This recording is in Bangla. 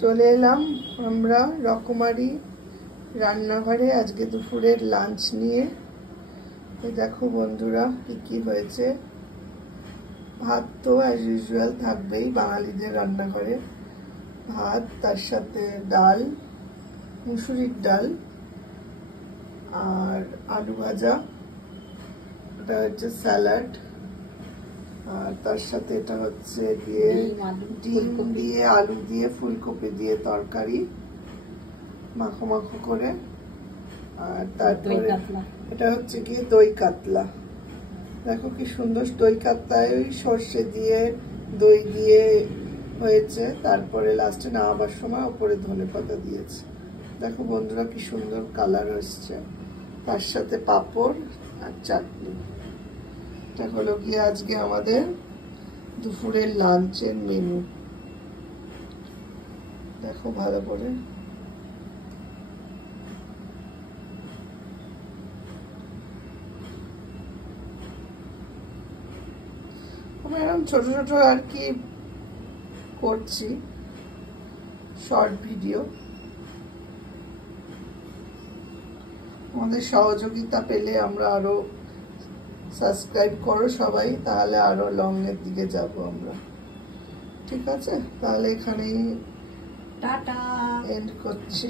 চলে এলাম আমরা রকমারি রান্নাঘরে আজকে দুপুরের লাঞ্চ নিয়ে। দেখো বন্ধুরা কি কি হয়েছে। ভাত তো অ্যাজ ইউজুয়াল থাকবেই বাঙালিদের রান্নাঘরে, ভাত, তার সাথে ডাল, মুসুরির ডাল আর আলু ভাজা, এটা হচ্ছে স্যালাড, আর তার সাথে এটা হচ্ছে দিয়ে ডিম দিয়ে আলু দিয়ে ফুলকপি দিয়ে তরকারি মাখো মাখো করে, আর তারপরে এটা হচ্ছে গিয়ে দই কাতলা। দেখো কি সুন্দর দই কাতলায় ওই সর্ষে দিয়ে দই দিয়ে হয়েছে, তারপরে লাস্টে নামাবার সময় ওপরে ধনেপাতা দিয়েছে। দেখো বন্ধুরা কি সুন্দর কালার আসছে, তার সাথে পাঁপড় আর চাটনি। এটা হলো গিয়ে আজকে আমাদের দুপুরের লাঞ্চের মেনু। দেখো ভালো করে। আমি এরকম ছোট ছোট আর কি করছি শর্ট ভিডিও। আমাদের সহযোগিতা পেলে আমরা আরো সাবস্ক্রাইব করো সবাই, তাহলে আরো লং এর দিকে যাব আমরা। ঠিক আছে, তাহলে এখানেই টাটা এন্ড করছি।